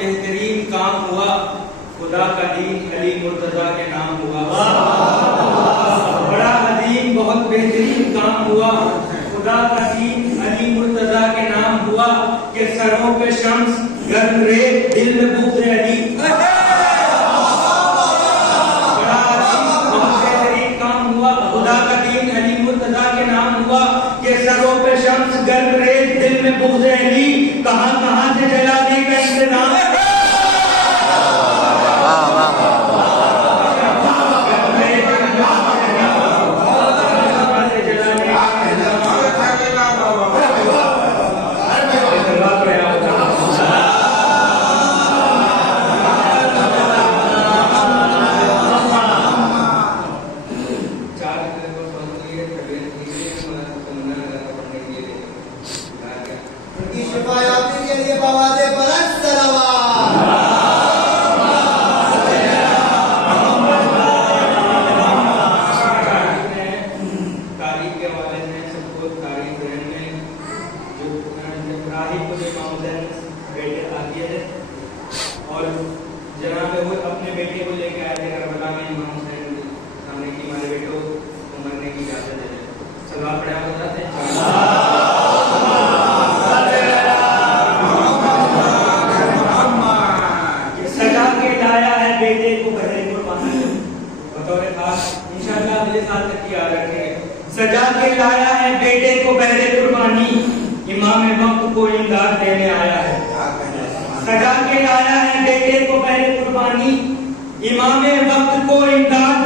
बेहतरीन काम हुआ, खुदा का दीन अली मुर्तजा के नाम हुआ। बड़ा अजीम बहुत बेहतरीन काम हुआ, खुदा का दीन अली मुर्तजा के नाम हुआ। कि सरों पे शम्स गर्म रेत दिल में बुग़्ज़ अली। बड़ा अजीम बहुत बेहतरीन काम हुआ, खुदा का दीन अली मुर्तजा के नाम हुआ। कि सरों पे शम्स गर्म रेत दिल में बुग़्ज़ अली। कहां कहां से जलाने का इंतजाम और जनाब वो अपने बेटे को लेकर आए थे करबला में इमाम हुसैन सामने की हमारे बेटो को मरने की इजाजत दे। सलवा पढ़ा बताते हैं सजा के लाया है बेटे को बहरे कुर्बानी। बतौर खास इंशाअल्लाह अगले साल तक की याद रखेंगे। सजा के लाया है बेटे को बहरे कुर्बानी, इमाम वक्त को इमदाद देने आया है। सजा के लाया है बेटे को बहरे कुर्बानी, इमाम वक्त को इमदाद